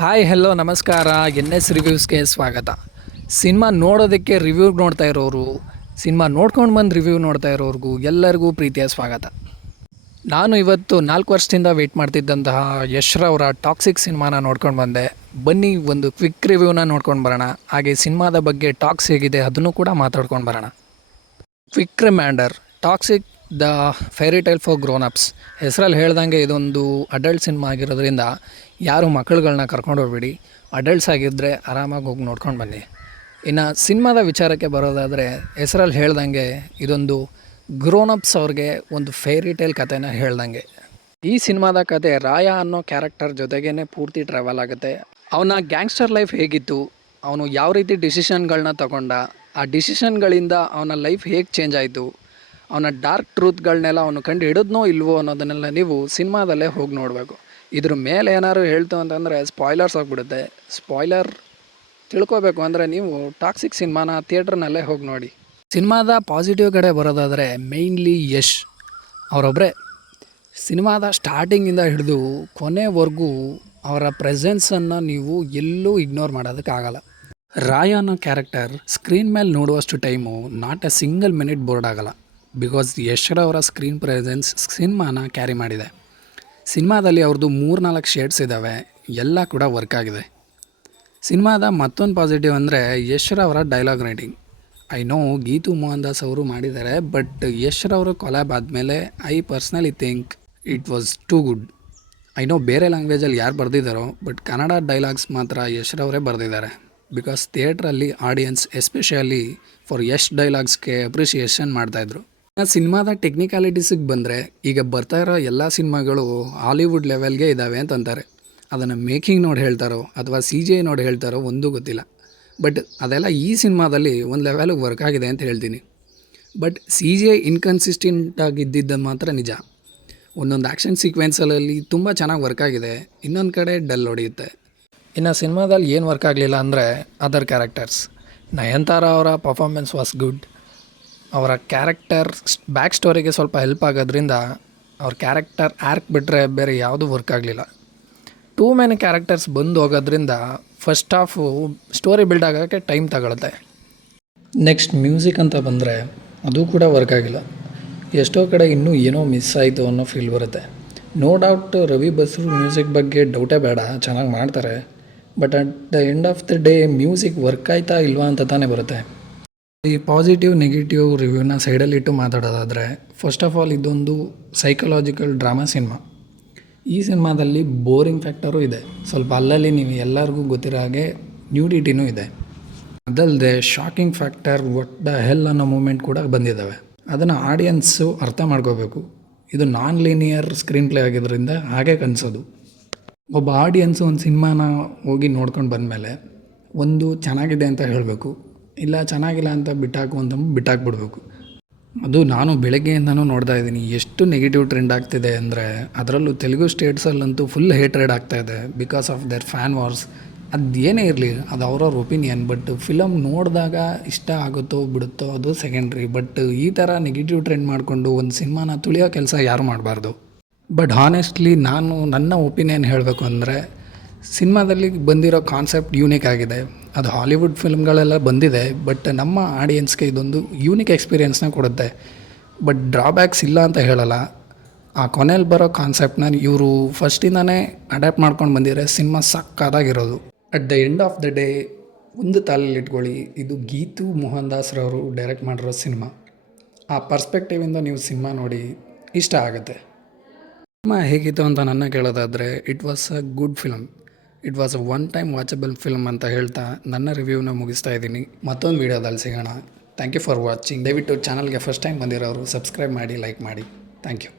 Hi hello ನಮಸ್ಕಾರ. N S ರಿವ್ಯೂಸ್ಗೆ ಸ್ವಾಗತ. Cinema ನೋಡೋದಕ್ಕೆ ರಿವ್ಯೂ ನೋಡ್ತಾ ಇರೋರು, ಸಿನಿಮಾ ನೋಡ್ಕೊಂಡು ಬಂದು ರಿವ್ಯೂ ನೋಡ್ತಾ ಇರೋರಿಗೂ ಎಲ್ಲರಿಗೂ ಪ್ರೀತಿಯ ಸ್ವಾಗತ. ನಾನು ಇವತ್ತು 4 ವರ್ಷದಿಂದ ವೆಯ್ಟ್ ಮಾಡ್ತಿದ್ದಂತಹ ಯಶ್ರವರ ಟಾಕ್ಸಿಕ್ ಸಿನಿಮಾನ ನೋಡ್ಕೊಂಡು ಬಂದೆ. ಬನ್ನಿ ಒಂದು ಕ್ವಿಕ್ ರಿವ್ಯೂನ ನೋಡ್ಕೊಂಡು ಬರೋಣ. ಹಾಗೆ ಸಿನಿಮಾದ ಬಗ್ಗೆ ಟಾಕ್ಸ್ ಹೇಗಿದೆ ಅದನ್ನು ಕೂಡ ಮಾತಾಡ್ಕೊಂಡು ಬರೋಣ. Quick reminder, toxic the fairy tale for grown ups. ಹೆಸರಲ್ಲಿ ಹೇಳ್ದಂಗೆ ಇದೊಂದು ಅಡಲ್ಟ್ ಸಿನಿಮಾ ಆಗಿರೋದ್ರಿಂದ ಯಾರು ಮಕ್ಕಳುಗಳನ್ನ ಕರ್ಕೊಂಡು ಹೋಗ್ಬೇಡಿ. ಅಡಲ್ಟ್ಸ್ ಆಗಿದ್ದರೆ ಆರಾಮಾಗಿ ಹೋಗಿ ನೋಡ್ಕೊಂಡು ಬನ್ನಿ. ಇನ್ನು ಸಿನಿಮಾದ ವಿಚಾರಕ್ಕೆ ಬರೋದಾದರೆ, ಹೆಸರಲ್ಲಿ ಹೇಳ್ದಂಗೆ ಇದೊಂದು ಗ್ರೋನ್ ಅಪ್ಸ್ ಅವ್ರಿಗೆ ಒಂದು ಫೇರಿ ಟೈಲ್ ಕಥೆನ ಹೇಳ್ದಂಗೆ. ಈ ಸಿನಿಮಾದ ಕತೆ ರಾಯ ಅನ್ನೋ ಕ್ಯಾರೆಕ್ಟರ್ ಜೊತೆಗೇ ಪೂರ್ತಿ ಟ್ರಾವೆಲ್ ಆಗುತ್ತೆ. ಅವನ ಗ್ಯಾಂಗ್ಸ್ಟರ್ ಲೈಫ್ ಹೇಗಿತ್ತು, ಅವನು ಯಾವ ರೀತಿ ಡಿಸಿಷನ್ಗಳನ್ನ ತಗೊಂಡ, ಆ ಡಿಸಿಷನ್ಗಳಿಂದ ಅವನ ಲೈಫ್ ಹೇಗೆ ಚೇಂಜ್ ಆಯಿತು, ಅವನ ಡಾರ್ಕ್ ಟ್ರೂತ್ಗಳನ್ನೆಲ್ಲ ಅವನು ಕಂಡು ಹಿಡಿದ್ನೋ ಇಲ್ವೋ ಅನ್ನೋದನ್ನೆಲ್ಲ ನೀವು ಸಿನಿಮಾದಲ್ಲೇ ಹೋಗಿ ನೋಡಬೇಕು. ಇದ್ರ ಮೇಲೆ ಏನಾದ್ರು ಹೇಳ್ತು ಅಂತಂದರೆ ಸ್ಪಾಯ್ಲರ್ಸ್ ಆಗಿಬಿಡುತ್ತೆ. ಸ್ಪಾಯ್ಲರ್ ತಿಳ್ಕೊಬೇಕು ಅಂದರೆ ನೀವು ಟಾಕ್ಸಿಕ್ ಸಿನಿಮಾನ ಥಿಯೇಟ್ರ್ನಲ್ಲೇ ಹೋಗಿ ನೋಡಿ. ಸಿನಿಮಾದ ಪಾಸಿಟಿವ್ ಕಡೆ ಬರೋದಾದರೆ ಮೇಯ್ನ್ಲಿ ಯಶ್ ಅವರೊಬ್ಬರೇ. ಸಿನಿಮಾದ ಸ್ಟಾರ್ಟಿಂಗಿಂದ ಹಿಡಿದು ಕೊನೆವರೆಗೂ ಅವರ ಪ್ರೆಸೆನ್ಸನ್ನು ನೀವು ಎಲ್ಲೂ ಇಗ್ನೋರ್ ಮಾಡೋದಕ್ಕಾಗಲ್ಲ. ರಾಯ ಅನ್ನೋ ಕ್ಯಾರೆಕ್ಟರ್ ಸ್ಕ್ರೀನ್ ಮೇಲೆ ನೋಡುವಷ್ಟು time not a single minute bored ಆಗಲ್ಲ. ಬಿಕಾಸ್ ಯಶ್ರವರ ಸ್ಕ್ರೀನ್ ಪ್ರೆಸೆನ್ಸ್ ಸಿನಿಮಾನ ಕ್ಯಾರಿ ಮಾಡಿದೆ. ಸಿನಿಮಾದಲ್ಲಿ ಅವ್ರದ್ದು 3-4 ಶೇಡ್ಸ್ ಇದ್ದಾವೆ, ಎಲ್ಲ ಕೂಡ ವರ್ಕ್ ಆಗಿದೆ. ಸಿನಿಮಾದ ಮತ್ತೊಂದು ಪಾಸಿಟಿವ್ ಅಂದರೆ ಯಶ್ರವರ dialogue writing. I know Geetu Mohan Das ಅವರು ಮಾಡಿದ್ದಾರೆ, ಬಟ್ ಯಶ್ರವರು ಕೊಲ್ಯಾಬ್ ಆದಮೇಲೆ I personally think it was too good. I know ಬೇರೆ ಲ್ಯಾಂಗ್ವೇಜಲ್ಲಿ ಯಾರು ಬರೆದಿದ್ದಾರೋ, ಬಟ್ ಕನ್ನಡ ಡೈಲಾಗ್ಸ್ ಮಾತ್ರ ಯಶ್ರವರೇ ಬರೆದಿದ್ದಾರೆ. ಬಿಕಾಸ್ ಥಿಯೇಟ್ರಲ್ಲಿ ಆಡಿಯನ್ಸ್ ಎಸ್ಪೆಷಲಿ ಫಾರ್ ಯಶ್ ಡೈಲಾಗ್ಸ್ಗೆ ಅಪ್ರಿಷಿಯೇಷನ್ ಮಾಡ್ತಾಯಿದ್ರು. ಸಿನಿಮಾದ ಟೆಕ್ನಿಕಾಲಿಟೀಸಿಗೆ ಬಂದರೆ, ಈಗ ಬರ್ತಾ ಇರೋ ಎಲ್ಲ ಸಿನಿಮಾಗಳು ಹಾಲಿವುಡ್ ಲೆವೆಲ್ಗೆ ಇದ್ದಾವೆ ಅಂತಂತಾರೆ. ಅದನ್ನು ಮೇಕಿಂಗ್ ನೋಡಿ ಹೇಳ್ತಾರೋ ಅಥವಾ CGI ನೋಡಿ ಹೇಳ್ತಾರೋ ಒಂದೂ ಗೊತ್ತಿಲ್ಲ. ಬಟ್ ಅದೆಲ್ಲ ಈ ಸಿನಿಮಾದಲ್ಲಿ ಒಂದು ಲೆವೆಲಿಗೆ ವರ್ಕ್ ಆಗಿದೆ ಅಂತ ಹೇಳ್ತೀನಿ. ಬಟ್ CGI ಇನ್ಕನ್ಸಿಸ್ಟೆಂಟ್ ಆಗಿದ್ದಿದ್ದು ಮಾತ್ರ ನಿಜ. ಒಂದೊಂದು ಆ್ಯಕ್ಷನ್ ಸೀಕ್ವೆನ್ಸಲ್ಲಿ ತುಂಬ ಚೆನ್ನಾಗಿ ವರ್ಕ್ ಆಗಿದೆ, ಇನ್ನೊಂದು ಕಡೆ ಡಲ್ ಹೊಡೆಯುತ್ತೆ. ಇನ್ನು ಸಿನಿಮಾದಲ್ಲಿ ಏನು ವರ್ಕ್ ಆಗಲಿಲ್ಲ ಅಂದರೆ ಅದರ್ ಕ್ಯಾರೆಕ್ಟರ್ಸ್. ನಯನತಾರ ಅವರ ಪರ್ಫಾರ್ಮೆನ್ಸ್ ವಾಸ್ ಗುಡ್. ಅವರ ಕ್ಯಾರೆಕ್ಟರ್ ಬ್ಯಾಕ್ ಸ್ಟೋರಿಗೆ ಸ್ವಲ್ಪ ಹೆಲ್ಪ್ ಆಗೋದ್ರಿಂದ ಅವ್ರ ಕ್ಯಾರೆಕ್ಟರ್ ಆರ್ಕ್ ಬಿಟ್ಟರೆ ಬೇರೆ ಯಾವುದೂ ವರ್ಕ್ ಆಗಲಿಲ್ಲ. ಟೂ ಮೆನಿ ಕ್ಯಾರೆಕ್ಟರ್ಸ್ ಬಂದು ಹೋಗೋದ್ರಿಂದ ಫಸ್ಟ್ ಹಾಫು ಸ್ಟೋರಿ ಬಿಲ್ಡ್ ಆಗೋಕ್ಕೆ ಟೈಮ್ ತಗೊಳುತ್ತೆ. ನೆಕ್ಸ್ಟ್ ಮ್ಯೂಸಿಕ್ ಅಂತ ಬಂದರೆ ಅದು ಕೂಡ ವರ್ಕ್ ಆಗಿಲ್ಲ. ಎಷ್ಟೋ ಕಡೆ ಇನ್ನೂ ಏನೋ ಮಿಸ್ ಆಯಿತು ಅನ್ನೋ ಫೀಲ್ ಬರುತ್ತೆ. No doubt Ravi Basrur music ಬಗ್ಗೆ ಡೌಟೇ ಬೇಡ, ಚೆನ್ನಾಗಿ ಮಾಡ್ತಾರೆ. But at the end of the day music work ಆಯ್ತಾ ಇಲ್ವಾ ಅಂತ ತಾನೇ ಬರುತ್ತೆ. ಈ ಪಾಸಿಟಿವ್ ನೆಗೆಟಿವ್ ರಿವ್ಯೂನ ಸೈಡಲ್ಲಿಟ್ಟು ಮಾತಾಡೋದಾದರೆ, ಫಸ್ಟ್ ಆಫ್ ಆಲ್ ಇದೊಂದು ಸೈಕಲಾಜಿಕಲ್ ಡ್ರಾಮಾ ಸಿನಿಮಾ. ಈ ಸಿನಿಮಾದಲ್ಲಿ ಬೋರಿಂಗ್ ಫ್ಯಾಕ್ಟರೂ ಇದೆ ಸ್ವಲ್ಪ. ಅಲ್ಲಲ್ಲಿ ನೀವು ಎಲ್ಲರಿಗೂ ಗೊತ್ತಿರೋ ಹಾಗೆ ನ್ಯೂಡಿಟಿನೂ ಇದೆ. ಅದಲ್ಲದೆ shocking factor, what the hell ಅನ್ನೋ ಮೂಮೆಂಟ್ ಕೂಡ ಬಂದಿದ್ದಾವೆ. ಅದನ್ನು ಆಡಿಯನ್ಸು ಅರ್ಥ ಮಾಡ್ಕೋಬೇಕು. ಇದು ನಾನ್ ಲೀನಿಯರ್ ಸ್ಕ್ರೀನ್ ಪ್ಲೇ ಆಗಿದ್ದರಿಂದ ಹಾಗೆ ಕನ್ಸೋದು. ಒಬ್ಬ ಆಡಿಯನ್ಸು ಒಂದು ಸಿನಿಮಾನ ಹೋಗಿ ನೋಡ್ಕೊಂಡು ಬಂದಮೇಲೆ ಒಂದು ಚೆನ್ನಾಗಿದೆ ಅಂತ ಹೇಳಬೇಕು, ಇಲ್ಲ ಚೆನ್ನಾಗಿಲ್ಲ ಅಂತ ಬಿಟ್ಟಾಕ್ಬಿಡ್ಬೇಕು. ಅದು ನಾನು ಬೆಳಗ್ಗೆಯಿಂದನೂ ನೋಡ್ತಾ ಇದ್ದೀನಿ ಎಷ್ಟು ನೆಗೆಟಿವ್ ಟ್ರೆಂಡ್ ಆಗ್ತಿದೆ ಅಂದರೆ, ಅದರಲ್ಲೂ ತೆಲುಗು ಸ್ಟೇಟ್ಸಲ್ಲಂತೂ ಫುಲ್ ಹೇಟ್ರೇಡ್ ಆಗ್ತಾಯಿದೆ because of their fan wars. ಅದು ಏನೇ ಇರಲಿ, ಅದು ಅವ್ರವ್ರ ಒಪಿನಿಯನ್. ಬಟ್ ಫಿಲಮ್ ನೋಡಿದಾಗ ಇಷ್ಟ ಆಗುತ್ತೋ ಬಿಡುತ್ತೋ ಅದು ಸೆಕೆಂಡ್ರಿ. ಬಟ್ ಈ ಥರ ನೆಗೆಟಿವ್ ಟ್ರೆಂಡ್ ಮಾಡಿಕೊಂಡು ಒಂದು ಸಿನಿಮಾನ ತುಳಿಯೋ ಕೆಲಸ ಯಾರು ಮಾಡಬಾರ್ದು. ಬಟ್ ಹಾನೆಸ್ಟ್ಲಿ ನನ್ನ ಒಪಿನಿಯನ್ ಹೇಳಬೇಕು ಅಂದರೆ, ಸಿನಿಮಾದಲ್ಲಿ ಬಂದಿರೋ ಕಾನ್ಸೆಪ್ಟ್ ಯೂನಿಕ್ ಆಗಿದೆ. ಅದು ಹಾಲಿವುಡ್ ಫಿಲ್ಮ್ಗಳೆಲ್ಲ ಬಂದಿದೆ, ಬಟ್ ನಮ್ಮ ಆಡಿಯನ್ಸ್ಗೆ ಇದೊಂದು ಯೂನಿಕ್ ಎಕ್ಸ್ಪೀರಿಯೆನ್ಸ್ನ ಕೊಡುತ್ತೆ. ಬಟ್ ಡ್ರಾಬ್ಯಾಕ್ಸ್ ಇಲ್ಲ ಅಂತ ಹೇಳಲ್ಲ. ಆ ಕೊನೆಯಲ್ಲಿ ಬರೋ ಕಾನ್ಸೆಪ್ಟನ್ನ ಇವರು ಫಸ್ಟಿಂದನೇ ಅಡ್ಯಾಪ್ಟ್ ಮಾಡ್ಕೊಂಡು ಬಂದಿರೋ ಸಿನಿಮಾ ಸಕ್ಕತ್ತಾಗಿರೋದು. At the end of the day ಒಂದು ತಲೆಯಲ್ಲಿ ಇಟ್ಕೊಳ್ಳಿ, ಇದು ಗೀತು ಮೋಹನ್ ದಾಸ್ರವರು ಡೈರೆಕ್ಟ್ ಮಾಡಿರೋ ಸಿನಿಮಾ. ಆ ಪರ್ಸ್ಪೆಕ್ಟಿವಿಂದ ನೀವು ಸಿನಿಮಾ ನೋಡಿ ಇಷ್ಟ ಆಗುತ್ತೆ. ಸಿನಿಮಾ ಹೇಗಿತ್ತು ಅಂತ ನನ್ನ ಕೇಳೋದಾದರೆ, it was a good film. It was a one time watchable film ಅಂತ ಹೇಳ್ತಾ ನನ್ನ ರಿವ್ಯೂನ ಮುಗಿಸ್ತಾ ಇದ್ದೀನಿ. ಮತ್ತೊಂದು ವೀಡಿಯೋದಲ್ಲಿ ಸಿಗೋಣ. Thank you for watching. ದಯವಿಟ್ಟು ಚಾನಲ್ಗೆ ಫಸ್ಟ್ ಟೈಮ್ ಬಂದಿರೋರು ಸಬ್ಸ್ಕ್ರೈಬ್ ಮಾಡಿ, ಲೈಕ್ ಮಾಡಿ. Thank you.